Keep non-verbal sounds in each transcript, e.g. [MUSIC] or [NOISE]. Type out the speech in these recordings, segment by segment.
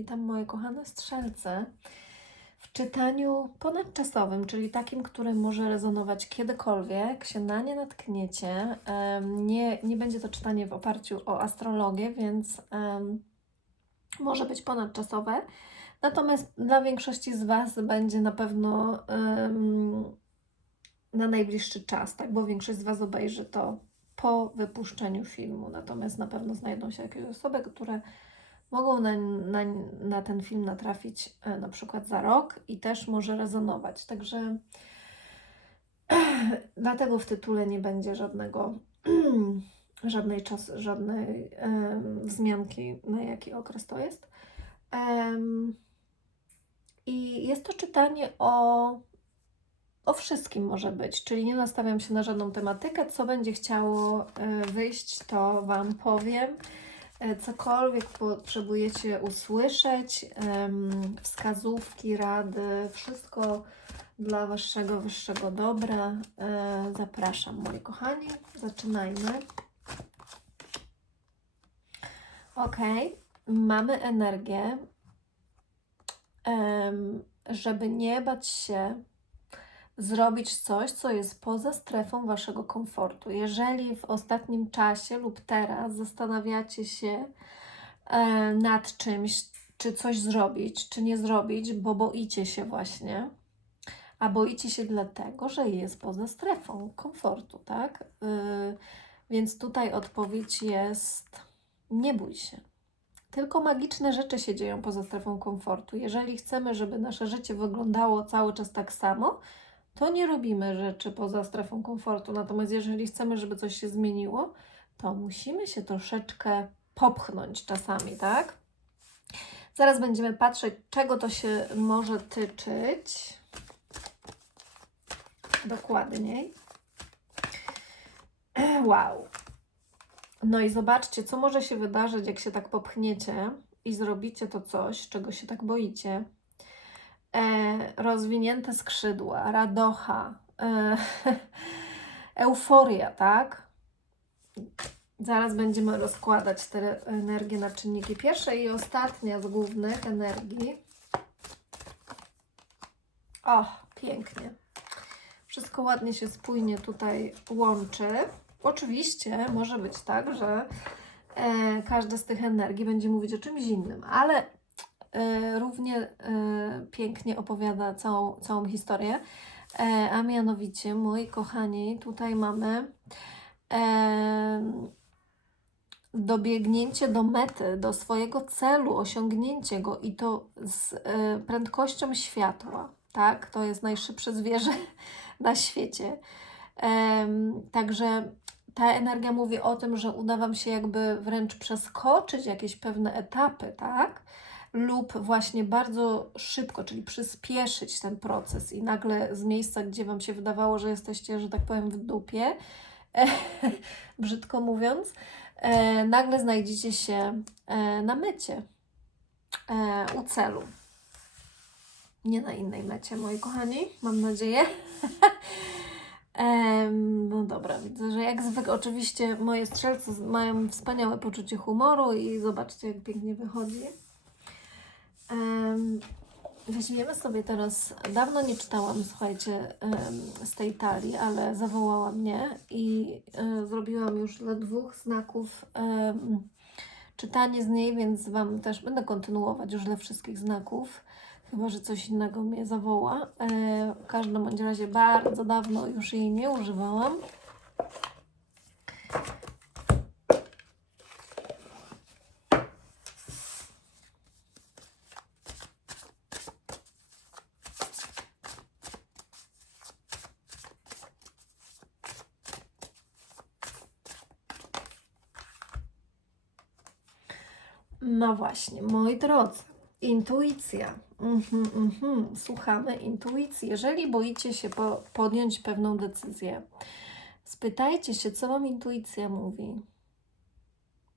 Witam moje kochane strzelce w czytaniu ponadczasowym, czyli takim, który może rezonować kiedykolwiek, się na nie natkniecie. Nie, nie będzie to czytanie w oparciu o astrologię, więc może być ponadczasowe. Natomiast dla większości z Was będzie na pewno na najbliższy czas, tak? Bo większość z Was obejrzy to po wypuszczeniu filmu. Natomiast na pewno znajdą się jakieś osoby, które mogą na, na, na ten film natrafić e, na przykład za rok i też może rezonować. Także [CLEARS THROAT] dlatego w tytule nie będzie żadnego, [CLEARS THROAT] żadnej, czas, żadnej em, wzmianki, na jaki okres to jest. Em, I jest to czytanie o, o wszystkim może być, czyli nie nastawiam się na żadną tematykę. Co będzie chciało e, wyjść, to Wam powiem. E, Cokolwiek potrzebujecie usłyszeć, wskazówki, rady, wszystko dla Waszego wyższego dobra. E, Zapraszam, moi kochani. Zaczynajmy. Ok, mamy energię, żeby nie bać się zrobić coś, co jest poza strefą Waszego komfortu. Jeżeli w ostatnim czasie lub teraz zastanawiacie się e, nad czymś, czy coś zrobić, czy nie zrobić, bo boicie się właśnie, a boicie się dlatego, że jest poza strefą komfortu, tak? Y, więc tutaj odpowiedź jest: nie bój się. Tylko magiczne rzeczy się dzieją poza strefą komfortu. Jeżeli chcemy, żeby nasze życie wyglądało cały czas tak samo, to nie robimy rzeczy poza strefą komfortu. Natomiast jeżeli chcemy, żeby coś się zmieniło, to musimy się troszeczkę popchnąć czasami, tak? Zaraz będziemy patrzeć, czego to się może tyczyć. Dokładniej. [CLEARS THROAT] Wow. No i zobaczcie, co może się wydarzyć, jak się tak popchniecie i zrobicie to coś, czego się tak boicie rozwinięte skrzydła, radocha, e, [LAUGHS] euforia, tak? Zaraz będziemy rozkładać te energie na czynniki pierwsze i ostatnia z głównych energii. O, pięknie. Wszystko ładnie się spójnie tutaj łączy. Oczywiście może być tak, że e, każda z tych energii będzie mówić o czymś innym, ale e, równie e, pięknie opowiada całą, całą historię. E, a mianowicie, moi kochani, tutaj mamy e, dobiegnięcie do mety, do swojego celu, osiągnięcie go i to z e, prędkością światła. Tak, to jest najszybsze zwierzę [LAUGHS] na świecie. Także ta energia mówi o tym, że uda Wam się jakby wręcz przeskoczyć jakieś pewne etapy, tak? Lub właśnie bardzo szybko, czyli przyspieszyć ten proces i nagle z miejsca, gdzie Wam się wydawało, że jesteście, że tak powiem, w dupie, [LAUGHS] brzydko mówiąc, e, nagle znajdziecie się e, na mecie, e, u celu. Nie na innej mecie, moi kochani, mam nadzieję. [LAUGHS] No dobra, widzę, że jak zwykle, oczywiście moje strzelce mają wspaniałe poczucie humoru i zobaczcie, jak pięknie wychodzi. Em, weźmiemy sobie teraz, dawno nie czytałam, słuchajcie, em, z tej talii, ale zawołała mnie i e, zrobiłam już dla dwóch znaków em, czytanie z niej, więc Wam też będę kontynuować już dla wszystkich znaków. Chyba, że coś innego mnie zawoła. E, w każdym bądź razie bardzo dawno już jej nie używałam. No właśnie, moi drodzy, intuicja. Mhm, mhm. Słuchamy intuicji. Jeżeli boicie się po, podjąć pewną decyzję, spytajcie się, co Wam intuicja mówi.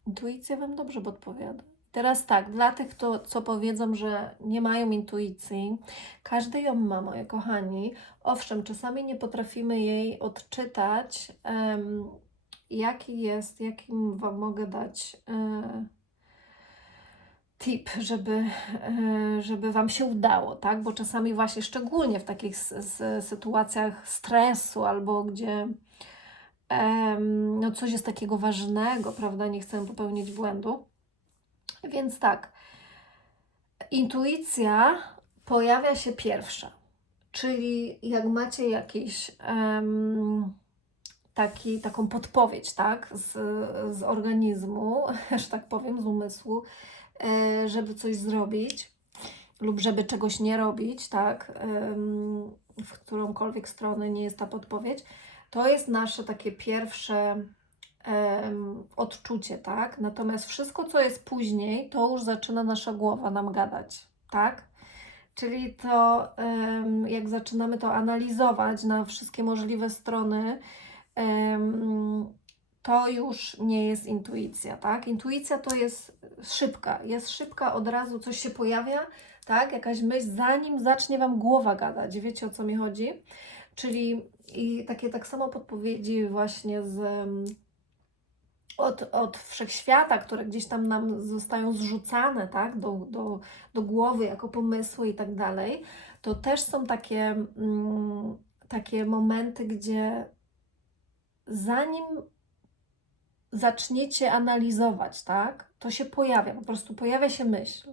Intuicja Wam dobrze podpowiada. Teraz tak, dla tych, kto, co powiedzą, że nie mają intuicji, każdy ją ma, moje kochani. Owszem, czasami nie potrafimy jej odczytać, em, jaki jest, jakim Wam mogę dać. e, tip, żeby, e, żeby Wam się udało, tak? Bo czasami właśnie, szczególnie w takich s- s- sytuacjach stresu albo gdzie em, no coś jest takiego ważnego, prawda? Nie chcę popełnić błędu. Więc tak, intuicja pojawia się pierwsza, czyli jak macie jakiś em, taki, taką podpowiedź, tak, z, z organizmu, [LAUGHS] że tak powiem, z umysłu, żeby coś zrobić lub żeby czegoś nie robić, tak, w którąkolwiek stronę nie jest ta podpowiedź, to jest nasze takie pierwsze odczucie, tak? Natomiast wszystko, co jest później, to już zaczyna nasza głowa nam gadać, tak? Czyli to, jak zaczynamy to analizować na wszystkie możliwe strony, to już nie jest intuicja, tak? Intuicja to jest szybka, jest szybka, od razu coś się pojawia, tak? Jakaś myśl, zanim zacznie Wam głowa gadać, wiecie o co mi chodzi? Czyli i takie tak samo podpowiedzi właśnie z, od, od wszechświata, które gdzieś tam nam zostają zrzucane, tak? Do, do, do głowy jako pomysły i tak dalej, to też są takie, mm, takie momenty, gdzie zanim zaczniecie analizować, tak, to się pojawia, po prostu pojawia się myśl,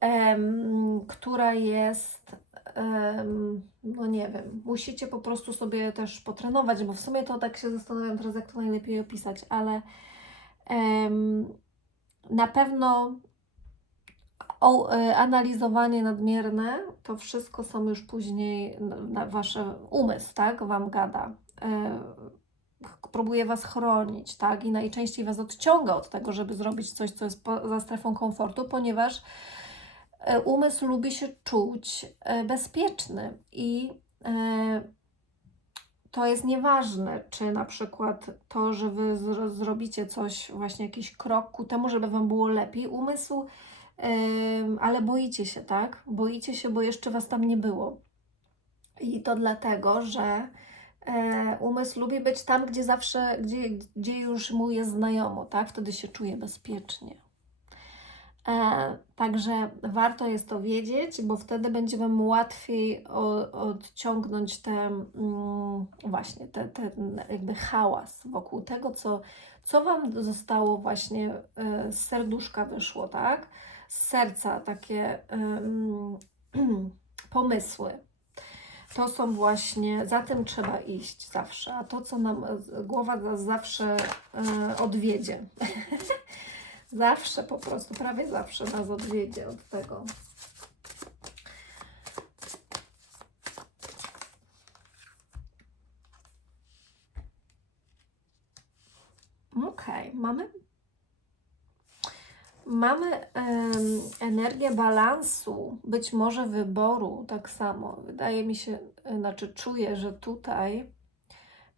em, która jest, em, no nie wiem, musicie po prostu sobie też potrenować, bo w sumie to tak się zastanawiam teraz, jak to najlepiej opisać, ale em, na pewno o, e, analizowanie nadmierne, to wszystko są już później na, na wasze umysł, tak, wam gada. E, próbuje was chronić, tak, i najczęściej was odciąga od tego, żeby zrobić coś, co jest poza strefą komfortu, ponieważ e, umysł lubi się czuć e, bezpieczny i e, to jest nieważne, czy na przykład to, że wy zro, zrobicie coś, właśnie jakiś krok ku temu, żeby wam było lepiej, umysł ale boicie się, tak? Boicie się, bo jeszcze Was tam nie było. I to dlatego, że umysł lubi być tam, gdzie zawsze, gdzie, gdzie już mu jest znajomo, tak? Wtedy się czuje bezpiecznie. E, także warto jest to wiedzieć, bo wtedy będzie Wam łatwiej o, odciągnąć te, mm, właśnie, te, ten jakby hałas wokół tego, co, co Wam zostało właśnie e, z serduszka wyszło, tak? z serca takie um, [CLEARS THROAT] pomysły. To są właśnie, za tym trzeba iść zawsze, a to, co nam głowa nas zawsze e, odwiedzie. [LAUGHS] zawsze po prostu, prawie zawsze nas odwiedzie od tego. Okej, okay, mamy Mamy em, energię balansu, być może wyboru, tak samo. Wydaje mi się, e, znaczy czuję, że tutaj,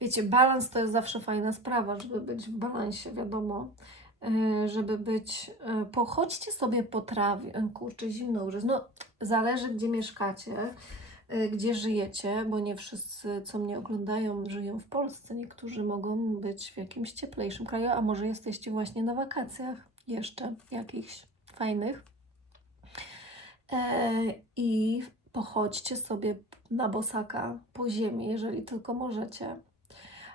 wiecie, balans to jest zawsze fajna sprawa, żeby być w balansie, wiadomo, e, żeby być, e, pochodźcie sobie po trawie, kurczę, zimno już jest, no zależy gdzie mieszkacie, gdzie żyjecie, bo nie wszyscy, co mnie oglądają, żyją w Polsce, niektórzy mogą być w jakimś cieplejszym kraju, a może jesteście właśnie na wakacjach jeszcze jakichś fajnych. E, I pochodźcie sobie na bosaka po ziemi, jeżeli tylko możecie.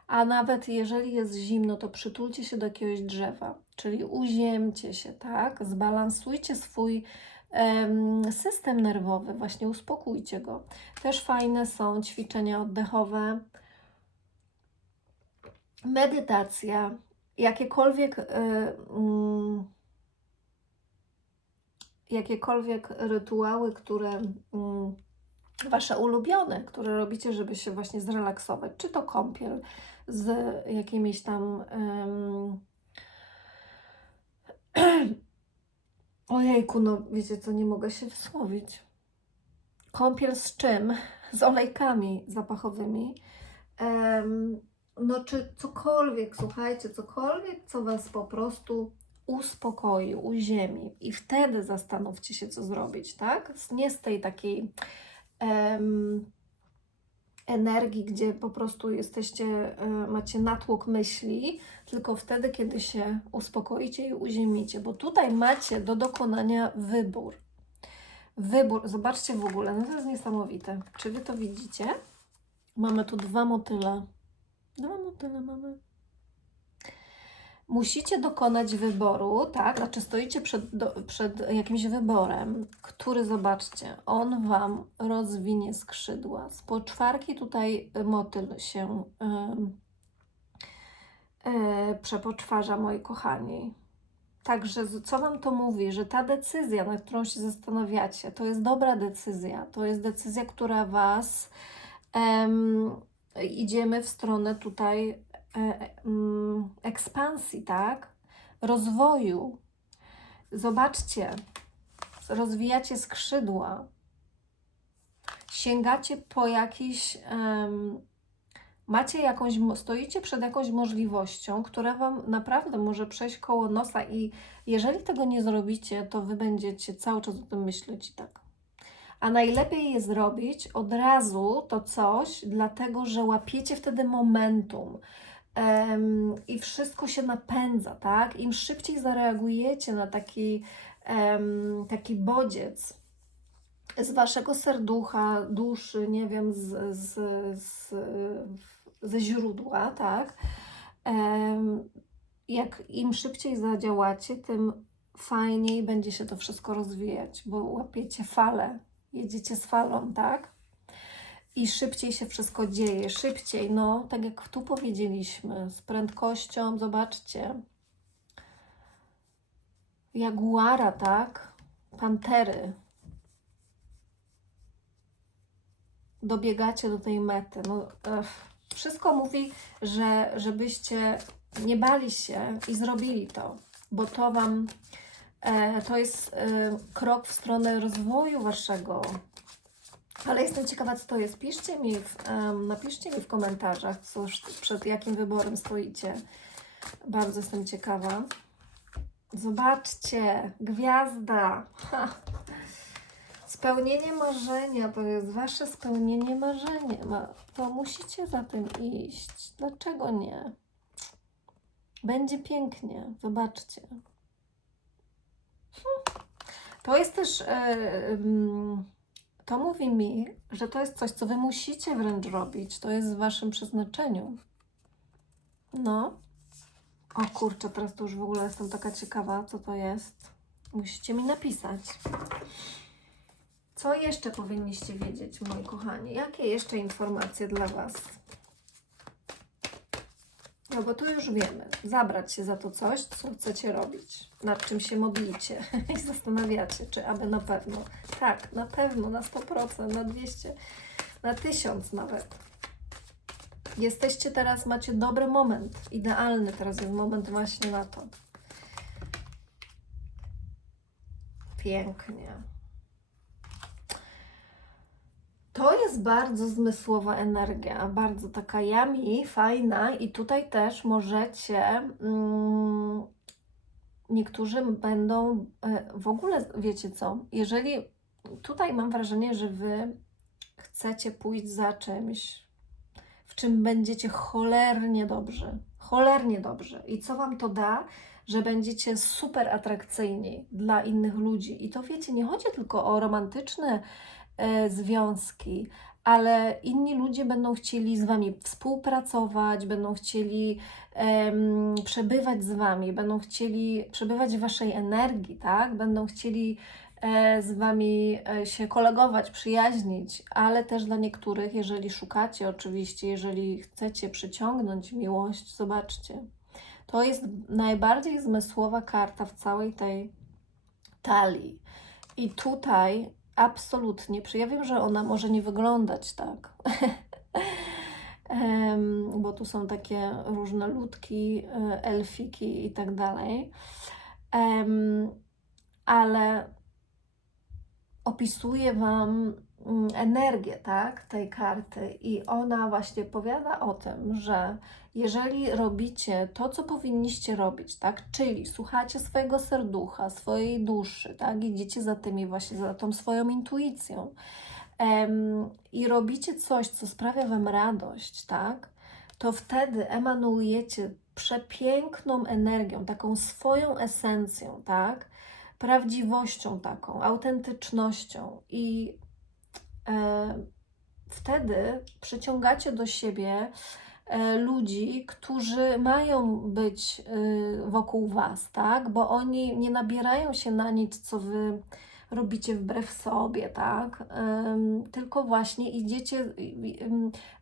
A nawet jeżeli jest zimno, to przytulcie się do jakiegoś drzewa, czyli uziemcie się, tak? Zbalansujcie swój em, system nerwowy, właśnie uspokójcie go. Też fajne są ćwiczenia oddechowe, medytacja, jakiekolwiek, y, mm, jakiekolwiek rytuały, które mm, Wasze ulubione, które robicie, żeby się właśnie zrelaksować, czy to kąpiel z jakimiś tam [CLEARS THROAT] ojejku, no wiecie co, nie mogę się wysłowić. Kąpiel z czym? Z olejkami zapachowymi. Um, no czy cokolwiek, słuchajcie, cokolwiek, co Was po prostu uspokoi, uziemi i wtedy zastanówcie się, co zrobić, tak? Nie z tej takiej um, energii, gdzie po prostu jesteście, e, macie natłok myśli, tylko wtedy, kiedy się uspokoicie i uziemicie, bo tutaj macie do dokonania wybór. Wybór, zobaczcie w ogóle, no to jest niesamowite. Czy Wy to widzicie? Mamy tu dwa motyle. Dwa motyle mamy. Musicie dokonać wyboru, tak? Znaczy stoicie przed, do, przed jakimś wyborem, który zobaczcie, on Wam rozwinie skrzydła. Z poczwarki tutaj motyl się em, e, przepoczwarza, moi kochani. Także co Wam to mówi? Że ta decyzja, nad którą się zastanawiacie, to jest dobra decyzja. To jest decyzja, która Was em, idziemy w stronę tutaj e, em, ekspansji, tak? Rozwoju. Zobaczcie, rozwijacie skrzydła, sięgacie po jakiś, em, macie jakąś, stoicie przed jakąś możliwością, która Wam naprawdę może przejść koło nosa i jeżeli tego nie zrobicie, to Wy będziecie cały czas o tym myśleć i tak. A najlepiej jest zrobić od razu to coś, dlatego że łapiecie wtedy momentum em, i wszystko się napędza, tak? Im szybciej zareagujecie na taki, em, taki bodziec z waszego serducha, duszy, nie wiem, z, z, z, ze źródła, tak? Em, jak im szybciej zadziałacie, tym fajniej będzie się to wszystko rozwijać, bo łapiecie falę, jedziecie z falą, tak? I szybciej się wszystko dzieje, szybciej, no, tak jak tu powiedzieliśmy, z prędkością, zobaczcie. Jaguara, tak? Pantery. Dobiegacie do tej mety. No, wszystko mówi, że żebyście nie bali się i zrobili to, bo to Wam, to jest e, krok w stronę rozwoju Waszego. Ale jestem ciekawa, co to jest. Piszcie mi, w, napiszcie mi w komentarzach, cóż, przed jakim wyborem stoicie. Bardzo jestem ciekawa. Zobaczcie, gwiazda. Ha. Spełnienie marzenia to jest wasze spełnienie marzenia. Ma- To musicie za tym iść. Dlaczego nie? Będzie pięknie. Zobaczcie. To jest też. e, to mówi mi, że to jest coś, co wy musicie wręcz robić. To jest w waszym przeznaczeniu. No. O kurczę, teraz to już w ogóle jestem taka ciekawa, co to jest. Musicie mi napisać. Co jeszcze powinniście wiedzieć, moi kochani? Jakie jeszcze informacje dla Was? No bo tu już wiemy. Zabrać się za to coś, co chcecie robić. Nad czym się modlicie [LAUGHS] i zastanawiacie, czy aby na pewno. Tak, na pewno, na 100%, na 200, na 1000 nawet. Jesteście teraz, macie dobry moment. Idealny teraz jest moment właśnie na to. Pięknie. To jest bardzo zmysłowa energia, bardzo taka yummy, fajna i tutaj też możecie, mm, niektórzy będą, e, w ogóle wiecie co, jeżeli tutaj mam wrażenie, że Wy chcecie pójść za czymś, w czym będziecie cholernie dobrzy, cholernie dobrzy. I co Wam to da, że będziecie super atrakcyjni dla innych ludzi. I to wiecie, nie chodzi tylko o romantyczne związki, ale inni ludzie będą chcieli z Wami współpracować, będą chcieli em, przebywać z Wami, będą chcieli przebywać w Waszej energii, tak? Będą chcieli e, z Wami e, się kolegować, przyjaźnić, ale też dla niektórych, jeżeli szukacie oczywiście, jeżeli chcecie przyciągnąć miłość, zobaczcie. To jest najbardziej zmysłowa karta w całej tej talii. I tutaj absolutnie, przy- ja wiem, że ona może nie wyglądać tak, [LAUGHS] bo tu są takie różne ludki, e, elfiki i tak dalej, ale opisuje Wam energię tak, tej karty i ona właśnie powiada o tym, że jeżeli robicie to, co powinniście robić, tak, czyli słuchacie swojego serducha, swojej duszy, tak, idziecie za tymi właśnie, za tą swoją intuicją, em, i robicie coś, co sprawia Wam radość, tak? To wtedy emanujecie przepiękną energią, taką swoją esencją, tak? Prawdziwością taką, autentycznością i wtedy przyciągacie do siebie e, ludzi, którzy mają być y, wokół Was, tak? Bo oni nie nabierają się na nic, co Wy robicie wbrew sobie, tak? Tylko właśnie idziecie,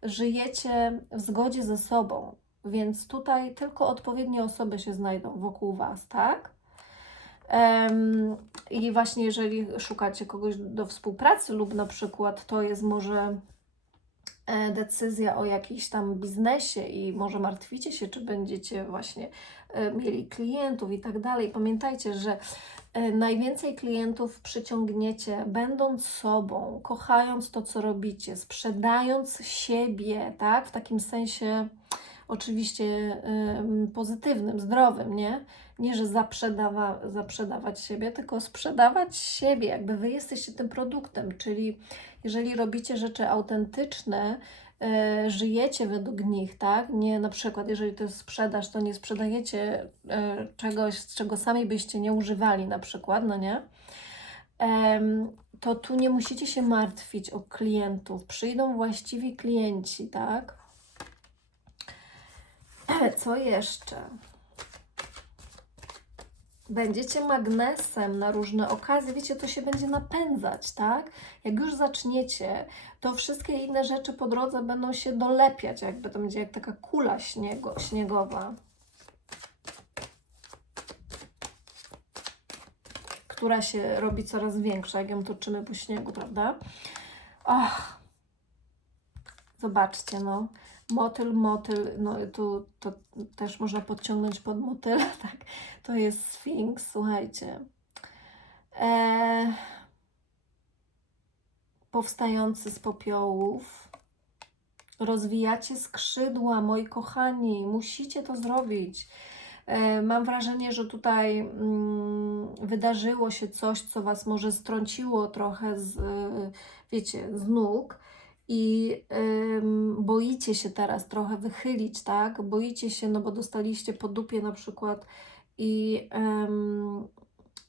żyjecie w zgodzie ze sobą, więc tutaj tylko odpowiednie osoby się znajdą wokół Was, tak? I właśnie jeżeli szukacie kogoś do współpracy lub na przykład to jest może e, decyzja o jakimś tam biznesie i może martwicie się, czy będziecie właśnie e, mieli klientów i tak dalej. Pamiętajcie, że e, najwięcej klientów przyciągniecie będąc sobą, kochając to, co robicie, sprzedając siebie, tak? W takim sensie oczywiście pozytywnym, zdrowym, nie? Nie, że zaprzedawa, zaprzedawać siebie, tylko sprzedawać siebie, jakby wy jesteście tym produktem, czyli jeżeli robicie rzeczy autentyczne, e, żyjecie według nich, tak? Nie na przykład, jeżeli to jest sprzedaż, to nie sprzedajecie e, czegoś, z czego sami byście nie używali, na przykład, no nie? To tu nie musicie się martwić o klientów. Przyjdą właściwi klienci, tak? [CLEARS THROAT] Co jeszcze? Będziecie magnesem na różne okazje, wiecie, to się będzie napędzać, tak? Jak już zaczniecie, to wszystkie inne rzeczy po drodze będą się dolepiać, jakby to będzie jak taka kula śniego, śniegowa, która się robi coraz większa, jak ją toczymy po śniegu, prawda? Och, zobaczcie, no. Motyl, motyl, no tu to też można podciągnąć pod motyla, [LAUGHS] tak? To jest Sfinks, słuchajcie. E, powstający z popiołów. Rozwijacie skrzydła, moi kochani, musicie to zrobić. E, mam wrażenie, że tutaj mm, wydarzyło się coś, co Was może strąciło trochę z, y, wiecie, z nóg i boicie się teraz trochę wychylić, tak? Boicie się, no bo dostaliście po dupie na przykład i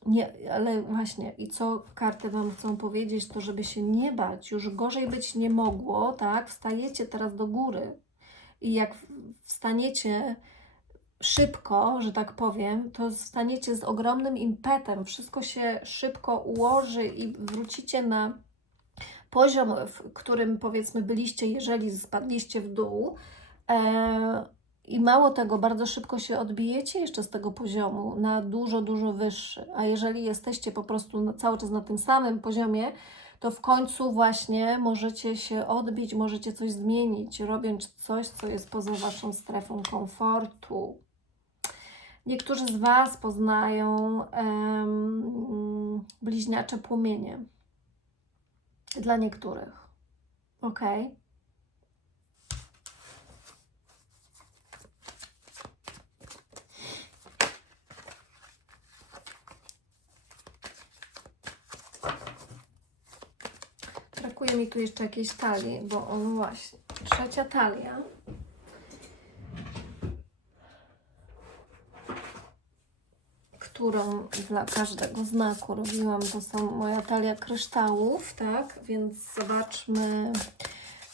nie, ale właśnie, i co karty Wam chcą powiedzieć, to żeby się nie bać, już gorzej być nie mogło, tak? Wstajecie teraz do góry i jak wstaniecie szybko, że tak powiem, to wstaniecie z ogromnym impetem, wszystko się szybko ułoży i wrócicie na poziom, w którym powiedzmy byliście, jeżeli spadliście w dół. E, I mało tego, bardzo szybko się odbijecie jeszcze z tego poziomu na dużo, dużo wyższy. A jeżeli jesteście po prostu cały czas na tym samym poziomie, to w końcu właśnie możecie się odbić, możecie coś zmienić, robiąc coś, co jest poza Waszą strefą komfortu. Niektórzy z Was poznają em, bliźniacze płomienie. Dla niektórych. Ok. Brakuje mi tu jeszcze jakiejś talii, bo on właśnie. Trzecia talia. Którą dla każdego znaku robiłam. To są moja talia kryształów, tak? Więc zobaczmy.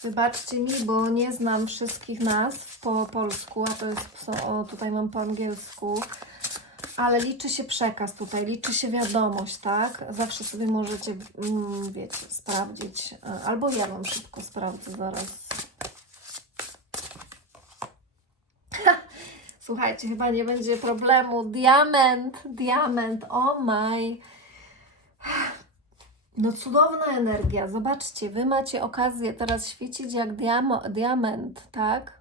Wybaczcie mi, bo nie znam wszystkich nazw po polsku, a to jest, są, o, tutaj mam po angielsku. Ale liczy się przekaz tutaj, liczy się wiadomość, tak? Zawsze sobie możecie, mm, wiecie, sprawdzić. Albo ja Wam szybko sprawdzę zaraz. Słuchajcie, chyba nie będzie problemu. Diament, diament, oh my. No cudowna energia. Zobaczcie, Wy macie okazję teraz świecić jak diamo, diament, tak?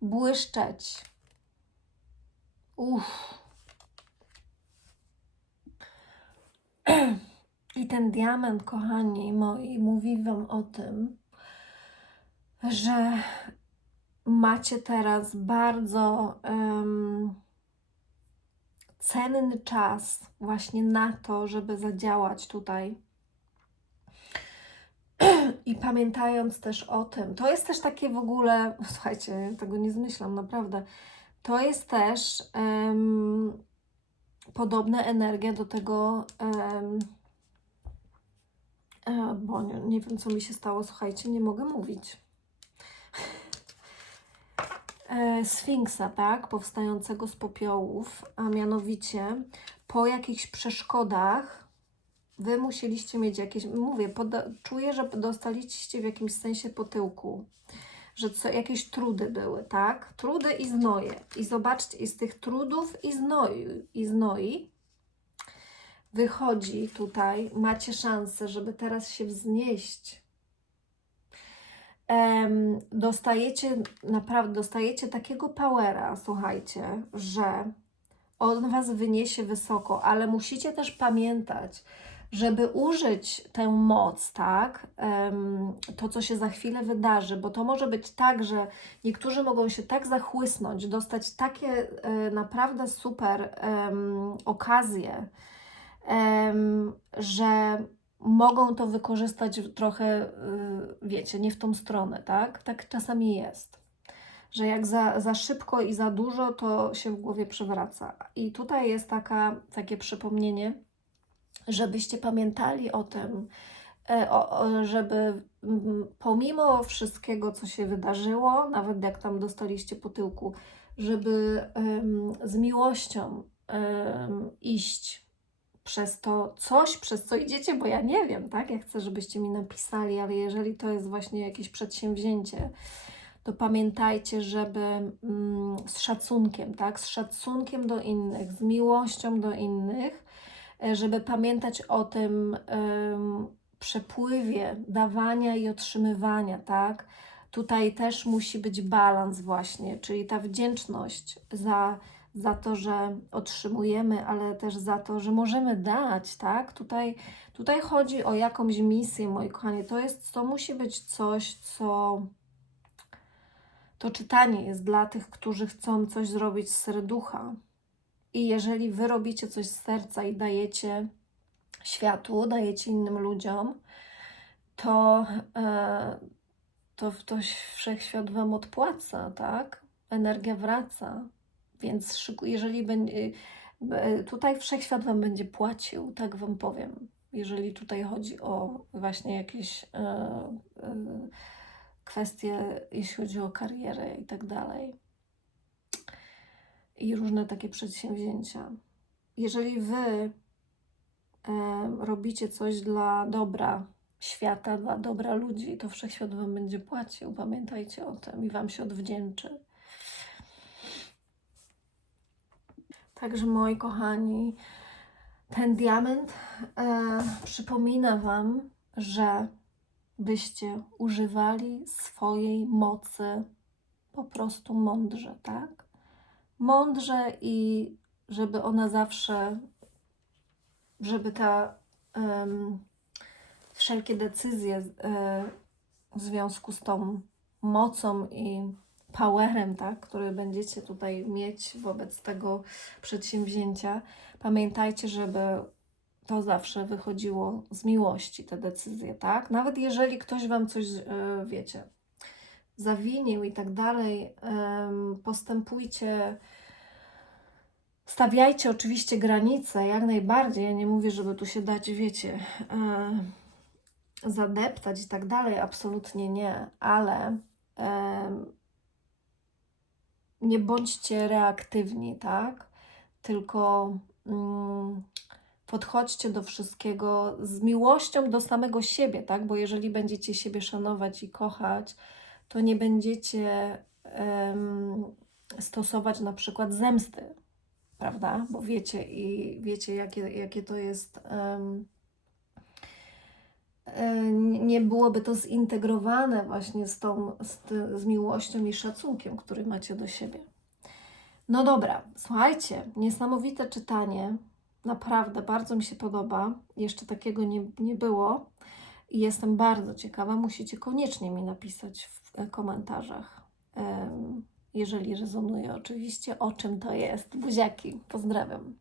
Błyszczeć. Uff. [CLEARS THROAT] I ten diament, kochani moi, mówi Wam o tym, że macie teraz bardzo um, cenny czas właśnie na to, żeby zadziałać tutaj. [CLEARS THROAT] I pamiętając też o tym, to jest też takie w ogóle, [LAUGHS] słuchajcie, tego nie zmyślam, naprawdę. To jest też em, podobna energia do tego, e, bo nie, nie wiem, co mi się stało, słuchajcie, nie mogę mówić. E, Sfinksa, tak, powstającego z popiołów, a mianowicie po jakichś przeszkodach Wy musieliście mieć jakieś, mówię, czuję, że dostaliście w jakimś sensie po tyłku, że co, jakieś trudy były, tak? Trudy i znoje. I zobaczcie, i z tych trudów i znoi, i znoi wychodzi tutaj, macie szansę, żeby teraz się wznieść. Dostajecie, naprawdę, dostajecie takiego powera, słuchajcie, że on Was wyniesie wysoko, ale musicie też pamiętać, żeby użyć tę moc, tak, to co się za chwilę wydarzy, bo to może być tak, że niektórzy mogą się tak zachłysnąć, dostać takie e, naprawdę super okazje, że mogą to wykorzystać trochę, y, wiecie, nie w tą stronę, tak? Tak czasami jest. Że jak za, za szybko i za dużo, to się w głowie przewraca. I tutaj jest taka, takie przypomnienie, żebyście pamiętali o tym, e, żeby pomimo wszystkiego, co się wydarzyło, nawet jak tam dostaliście po tyłku, żeby z miłością iść przez to coś, przez co idziecie, bo ja nie wiem, tak? Ja chcę, żebyście mi napisali, ale jeżeli to jest właśnie jakieś przedsięwzięcie, to pamiętajcie, żeby mm, z szacunkiem, tak? Z szacunkiem do innych, z miłością do innych, e, żeby pamiętać o tym przepływie dawania i otrzymywania, tak? Tutaj też musi być balans właśnie, czyli ta wdzięczność za za to, że otrzymujemy, ale też za to, że możemy dać, tak? Tutaj, tutaj chodzi o jakąś misję, moi kochani. To jest, to musi być coś, co to czytanie jest dla tych, którzy chcą coś zrobić z serducha. I jeżeli wy robicie coś z serca i dajecie światu, dajecie innym ludziom, to, e, to, to wszechświat wam odpłaca, tak? Energia wraca. Więc jeżeli będzie, tutaj wszechświat Wam będzie płacił, tak Wam powiem. Jeżeli tutaj chodzi o właśnie jakieś e, e, kwestie, jeśli chodzi o karierę i tak dalej. I różne takie przedsięwzięcia. Jeżeli Wy e, robicie coś dla dobra świata, dla dobra ludzi, to wszechświat Wam będzie płacił. Pamiętajcie o tym i Wam się odwdzięczy. Także moi kochani, ten diament e, przypomina Wam, że byście używali swojej mocy po prostu mądrze, tak? Mądrze i żeby ona zawsze, żeby ta um, wszelkie decyzje e, w związku z tą mocą i powerem, tak, który będziecie tutaj mieć wobec tego przedsięwzięcia, pamiętajcie, żeby to zawsze wychodziło z miłości, te decyzje, tak? Nawet jeżeli ktoś Wam coś, yy, wiecie, zawinił i tak dalej, postępujcie, stawiajcie oczywiście granice, jak najbardziej. Ja nie mówię, żeby tu się dać, wiecie, yy, zadeptać i tak dalej, absolutnie nie, ale nie bądźcie reaktywni, tak? Tylko mm, podchodźcie do wszystkiego z miłością do samego siebie, tak? Bo jeżeli będziecie siebie szanować i kochać, to nie będziecie um, stosować na przykład zemsty, prawda? Bo wiecie i wiecie, jakie, jakie to jest. Um, nie byłoby to zintegrowane właśnie z tą, z, z miłością i szacunkiem, który macie do siebie. No dobra, słuchajcie, niesamowite czytanie. Naprawdę bardzo mi się podoba. Jeszcze takiego nie, nie było. I jestem bardzo ciekawa. Musicie koniecznie mi napisać w komentarzach, jeżeli rezonuje oczywiście, o czym to jest. Buziaki, pozdrawiam.